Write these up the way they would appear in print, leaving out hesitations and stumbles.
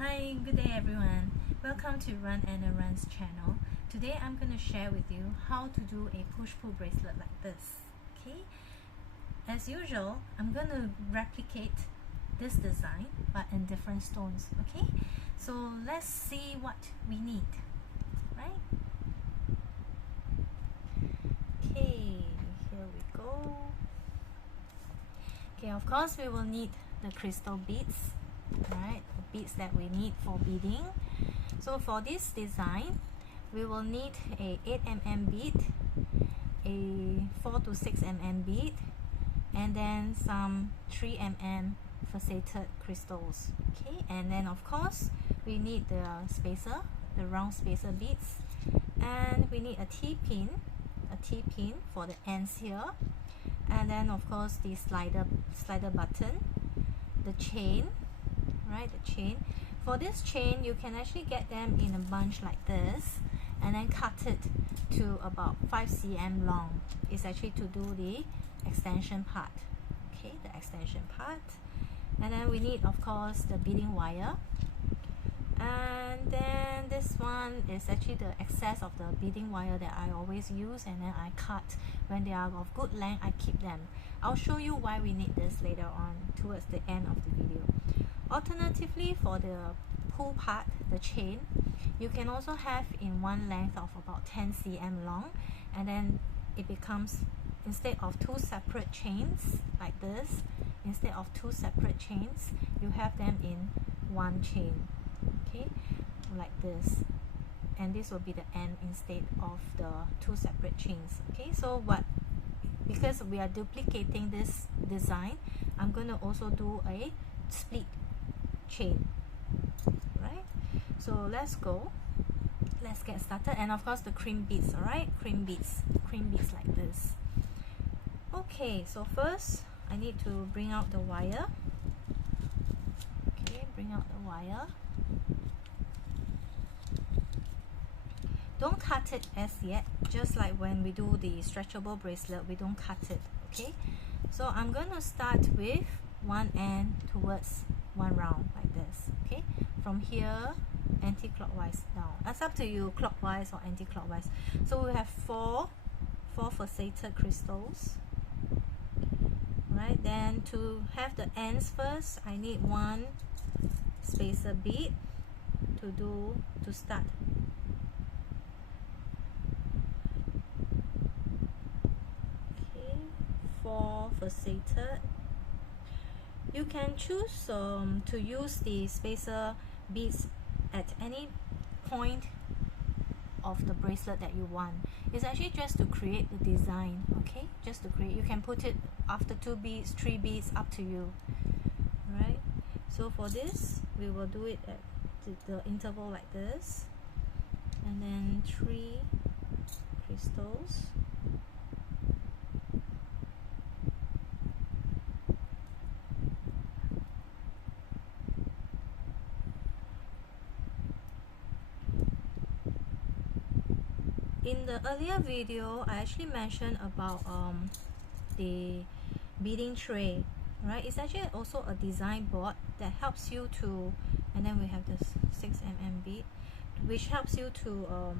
Hi, good day everyone. Welcome to Run Anna Runs channel. Today I'm going to share with you how to do a push-pull bracelet like this. Okay, as usual, I'm going to replicate this design but in different stones. Okay, so let's see what we need, right? Okay, here we go. Okay, of course we will need the crystal beads, right? The beads that we need for beading. So for this design, we will need a 8mm bead, a 4 to 6mm bead, and then some 3mm faceted crystals. Okay, and then of course we need the spacer, the round spacer beads, and we need a T-pin for the ends here, and then of course the slider button, the chain, right? The chain. For this chain, you can actually get them in a bunch like this and then cut it to about 5 cm long. It's actually to do the extension part. Okay, the extension part. And then we need, of course, the beading wire. And then this one is actually the excess of the beading wire that I always use, and then I cut when they are of good length. I keep them. I'll show you why we need this later on towards the end of the video. Alternatively, for the pull part, the chain, you can also have in one length of about 10 cm long, and then it becomes, instead of two separate chains like this, instead of two separate chains, you have them in one chain. Okay, like this, and this will be the end instead of the two separate chains. Okay, so because we are duplicating this design, I'm going to also do a split chain, right? So let's get started. And of course the cream beads, all right? Cream beads like this. Okay, so first I need to bring out the wire. Okay, bring out the wire. Don't cut it as yet, just like when we do the stretchable bracelet, we don't cut it. Okay, so I'm going to start with one end towards one round like this. Okay, from here anti-clockwise down. That's up to you, clockwise or anti-clockwise. So we have four faceted crystals, right? Then to have the ends first, I need one spacer bead to start. Okay, 4 faceted. You can choose to use the spacer beads at any point of the bracelet that you want. It's actually just to create the design. Okay, just to create. You can put it after 2 beads, 3 beads, up to you, right? So for this, we will do it at the interval like this, and then 3 crystals. In the earlier video, I actually mentioned about the beading tray, right? It's actually also a design board that helps you to, and then we have this 6mm bead, which helps you to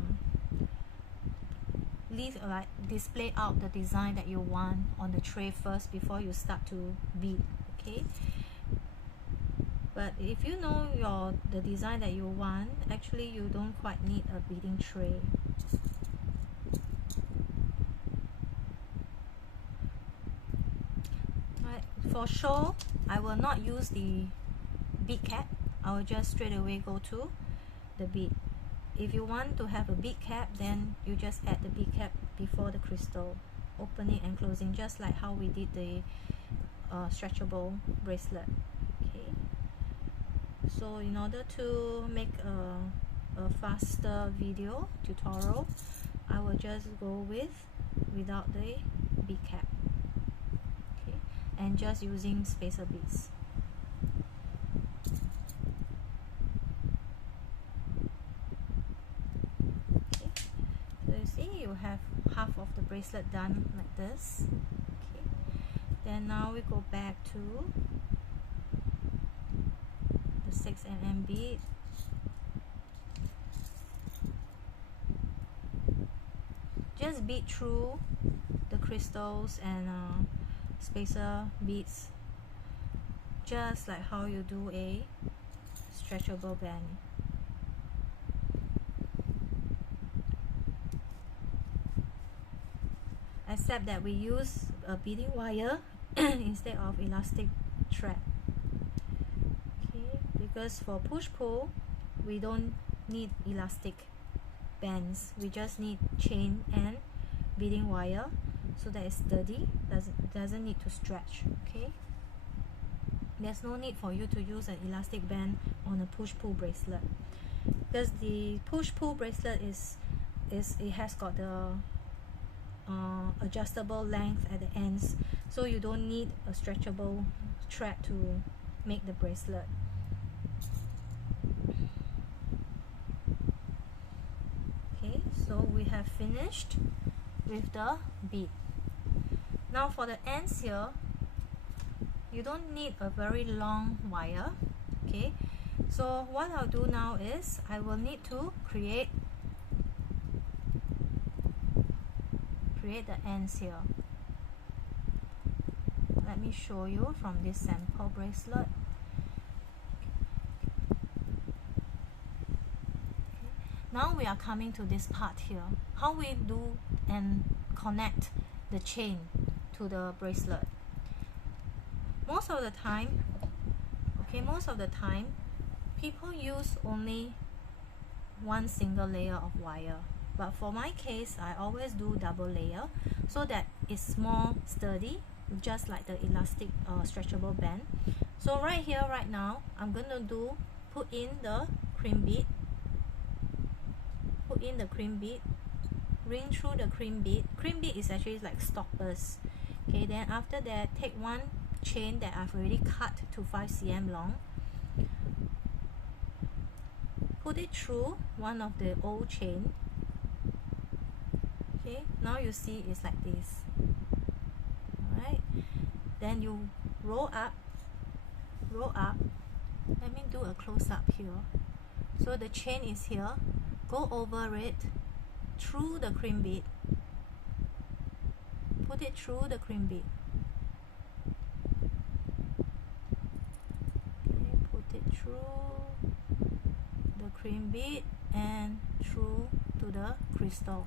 display out the design that you want on the tray first before you start to bead. Okay, but if you know the design that you want, actually you don't quite need a beading tray. For show, I will not use the bead cap. I will just straight away go to the bead. If you want to have a bead cap, then you just add the bead cap before the crystal, opening and closing, just like how we did the stretchable bracelet. Okay, so in order to make a faster video tutorial, I will just go without the bead cap, and just using spacer beads. Okay, so you see you have half of the bracelet done like this. Okay, then now we go back to the 6 6mm bead. Just bead through the crystals and spacer beads, just like how you do a stretchable band. Except that we use a beading wire instead of elastic thread. Okay, because for push-pull we don't need elastic bands, we just need chain and beading wire so that it's sturdy, doesn't need to stretch. Okay, there's no need for you to use an elastic band on a push-pull bracelet, because the push-pull bracelet it has got the adjustable length at the ends, so you don't need a stretchable thread to make the bracelet. Okay, so we have finished with the bead. Now for the ends here, you don't need a very long wire. Okay, so what I'll do now is I will need to create the ends here. Let me show you from this sample bracelet. Now we are coming to this part here, how we do and connect the chain to the bracelet. Most of the time people use only one single layer of wire, but for my case I always do double layer so that it's more sturdy, just like the elastic stretchable band. So right here, right now, I'm gonna put in the cream bead, ring through the cream bead. Cream bead is actually like stoppers. Okay, then after that, take one chain that I've already cut to 5 cm long, put it through one of the old chain. Okay, now you see it's like this. Alright, then you roll up. Let me do a close-up here. So the chain is here, go over it through the cream bead, put it through the cream bead. Okay, put it through the cream bead and through to the crystal.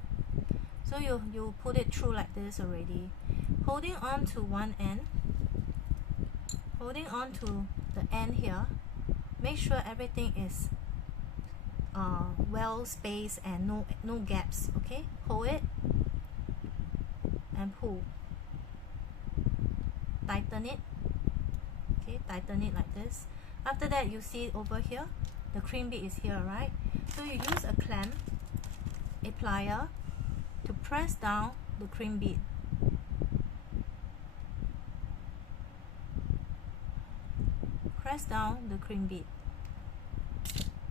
So you put it through like this already, holding on to one end, holding on to the end here. Make sure everything is well spaced and no gaps. Okay, hold it and pull, tighten it. Okay, tighten it like this. After that, you see over here the cream bead is here, right? So you use a clamp, a plier, to press down the cream bead. Press down the cream bead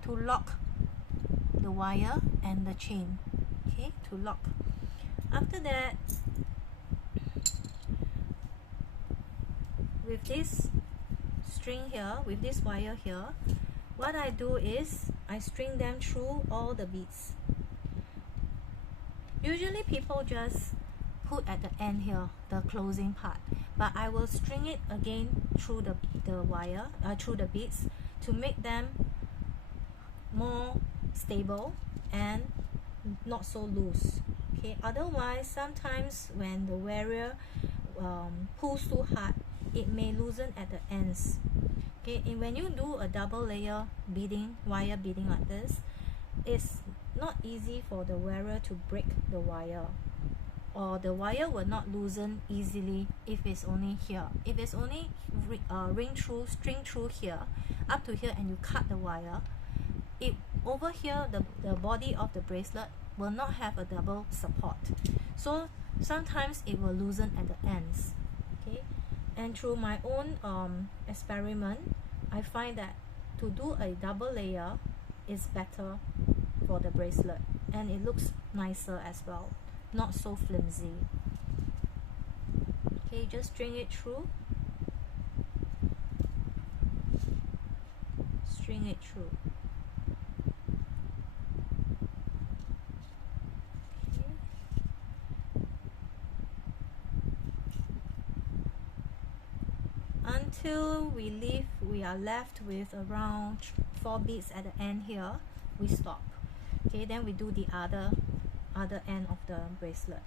to lock the wire and the chain. Okay, to lock. After that, with this string here, with this wire here, what I do is I string them through all the beads. Usually people just put at the end here, the closing part, but I will string it again through the wire, through the beads, to make them more stable and not so loose. Okay, otherwise sometimes when the wearer pulls too hard, it may loosen at the ends. Okay, and when you do a double layer beading, wire beading like this, it's not easy for the wearer to break the wire, or the wire will not loosen easily if it's only here. If it's only string through here up to here and you cut the wire, it over here the body of the bracelet will not have a double support, so sometimes it will loosen at the ends. Okay, and through my own experiment, I find that to do a double layer is better for the bracelet, and it looks nicer as well, not so flimsy. Okay, just string it through, string it through. Until we are left with around 4 beads at the end here, we stop. Okay, then we do the other end of the bracelet.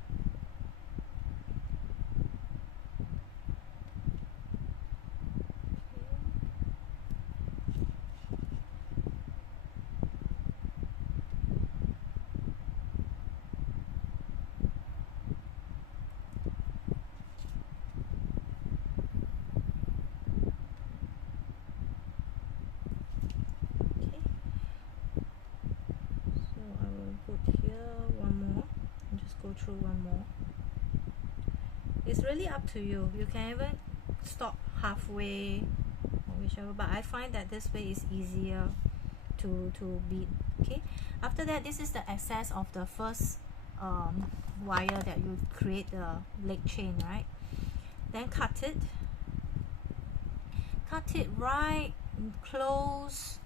Through one more. It's really up to you. You can even stop halfway or whichever, but I find that this way is easier to bead. Okay, after that, this is the excess of the first wire that you create the leg chain, right? Then cut it right close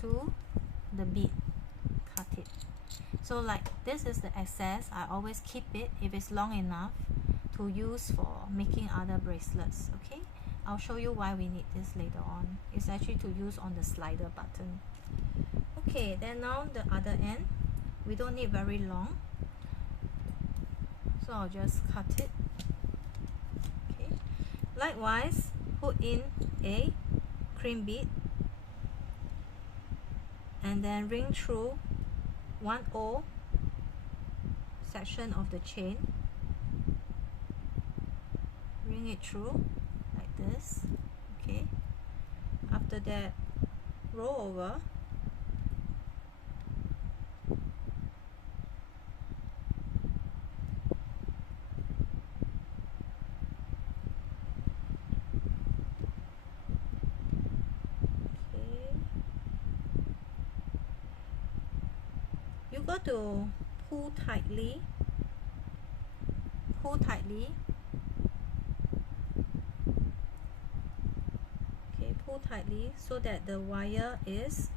to the bead. Cut it. So like this is the excess. I always keep it if it's long enough to use for making other bracelets. Okay, I'll show you why we need this later on. It's actually to use on the slider button. Okay, then now the other end, we don't need very long, so I'll just cut it. Okay, likewise put in a cream bead and then ring through 1/0 section of the chain. Ring it through like this. Okay, after that roll over, you got to pull tightly. Okay, pull tightly so that the wire is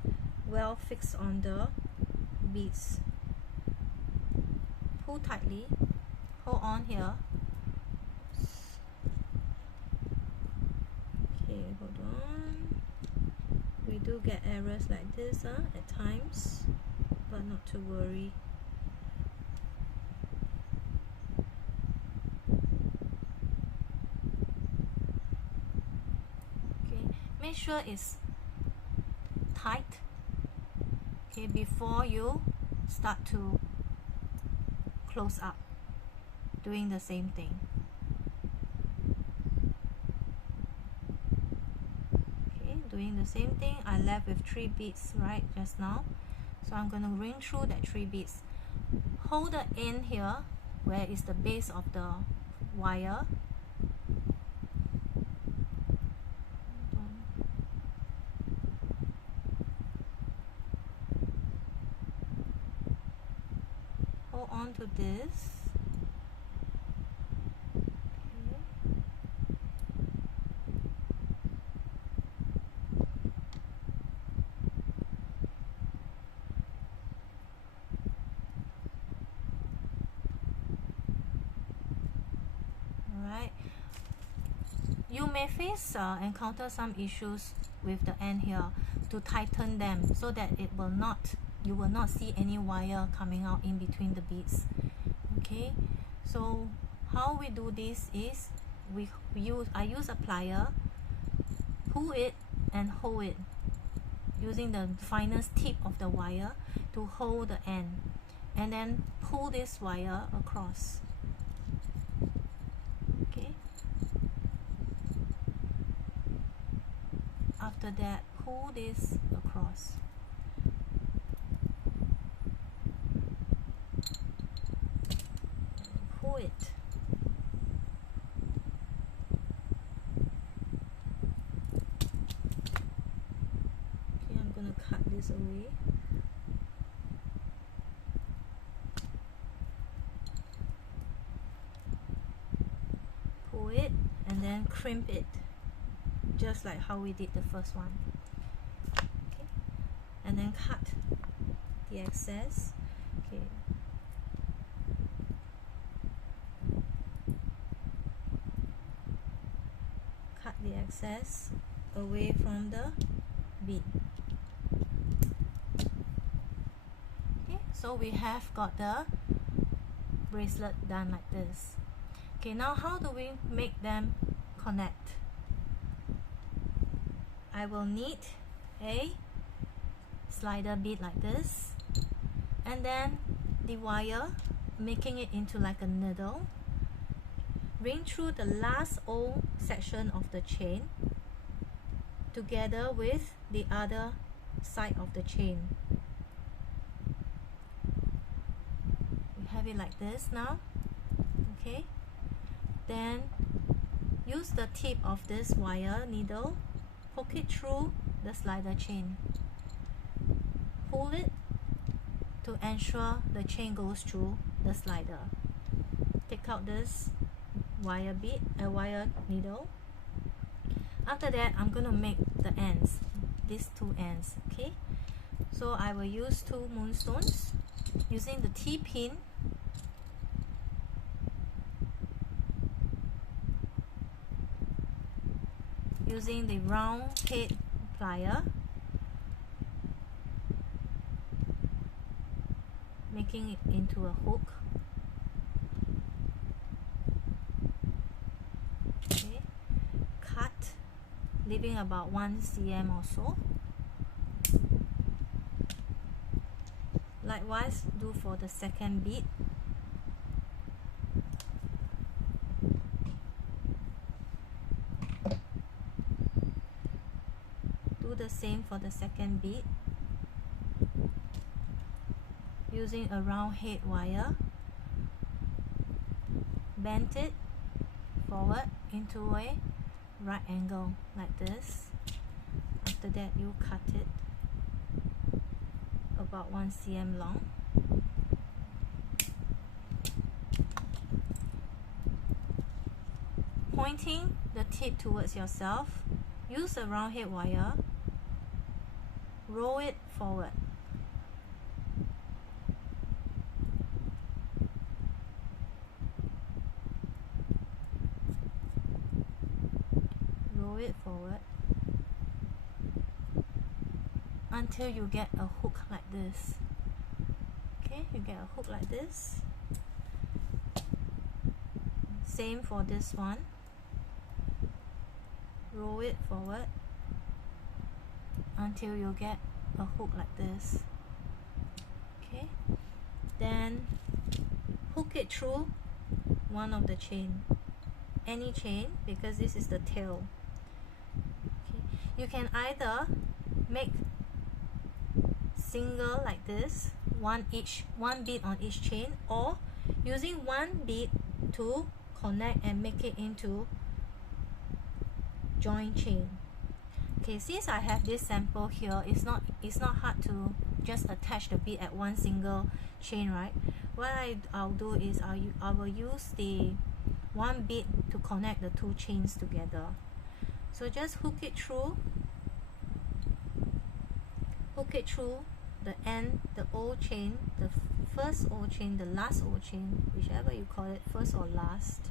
well fixed on the beads. Pull tightly, hold on here. Okay, hold on. We do get errors like this at times, but not to worry. Okay, make sure it's tight, okay, before you start to close up, doing the same thing. Okay, doing the same thing. I left with 3 beads right just now, so I'm going to ring through that 3 beads. Hold the end here where is the base of the wire. Hold on to this. You may face encounter some issues with the end here, to tighten them so that you will not see any wire coming out in between the beads. Okay, so how we do this is I use a plier, pull it and hold it using the finest tip of the wire to hold the end, and then pull this wire across. After that, pull this across. Pull it. Okay, I'm gonna cut this away. Pull it and then crimp it, just like how we did the first one. Okay. then cut the excess. Okay. Cut the excess away from the bead. Okay, so we have got the bracelet done like this. Okay, now how do we make them connect? I will need a slider bead like this, and then the wire, making it into like a needle, ring through the last O section of the chain together with the other side of the chain. We have it like this now. Okay, then use the tip of this wire needle, poke it through the slider chain, pull it to ensure the chain goes through the slider. Take out this wire needle. After that, I'm going to make the ends, these two ends. Okay, so I will use two moonstones using the T-pin. Using the round head plier, making it into a hook. Okay, cut, leaving about 1 cm or so. Likewise, do for the second bead. Do the same for the second bead. Using a round head wire, bend it forward into a right angle like this. After that, you cut it about 1 cm long. Pointing the tip towards yourself, use a round head wire, roll it forward. Roll it forward until you get a hook like this. Okay, you get a hook like this. Same for this one. Roll it forward until you get a hook like this. Okay, then hook it through one of the chain, any chain, because this is the tail. Okay, you can either make single like this, one bead on each chain, or using one bead to connect and make it into joint chain. Okay, since I have this sample here, it's not hard to just attach the bead at one single chain, right? What I'll do is I will use the one bead to connect the two chains together. So just hook it through the end, the O chain, the first O chain, the last O chain, whichever you call it, first or last.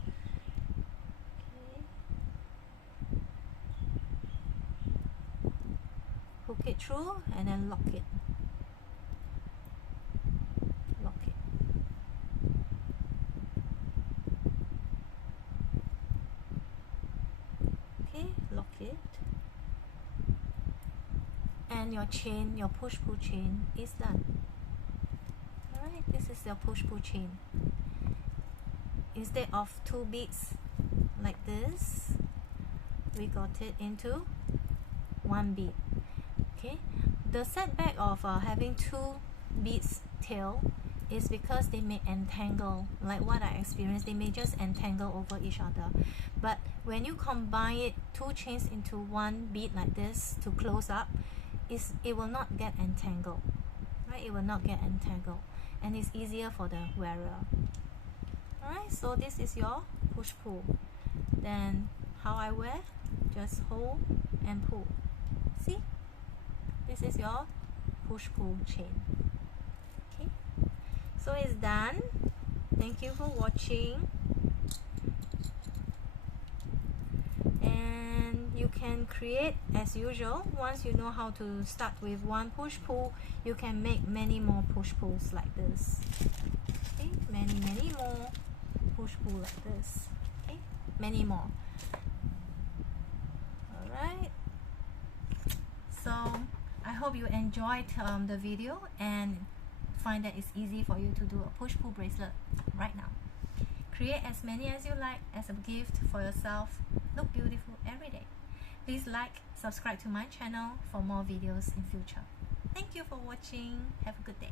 Hook it through and then lock it. Lock it. Okay, lock it. And your chain, your push-pull chain is done. Alright, this is your push-pull chain. Instead of two beads like this, we got it into one bead. Okay, the setback of having two beads tail is because they may entangle, like what I experienced. They may just entangle over each other, but when you combine it, two chains into one bead like this to close up, it will not get entangled, right? It will not get entangled, and it's easier for the wearer. Alright, so this is your push-pull. Then how I wear, just hold and pull. See? This is your push-pull chain. Okay, so it's done. Thank you for watching, and you can create as usual. Once you know how to start with one push-pull, you can make many more push-pulls like this. Okay, many more push-pull like this. Okay, many more. Alright, so I hope you enjoyed the video and find that it's easy for you to do a push-pull bracelet right now. Create as many as you like as a gift for yourself. Look beautiful every day. Please like, subscribe to my channel for more videos in future. Thank you for watching. Have a good day.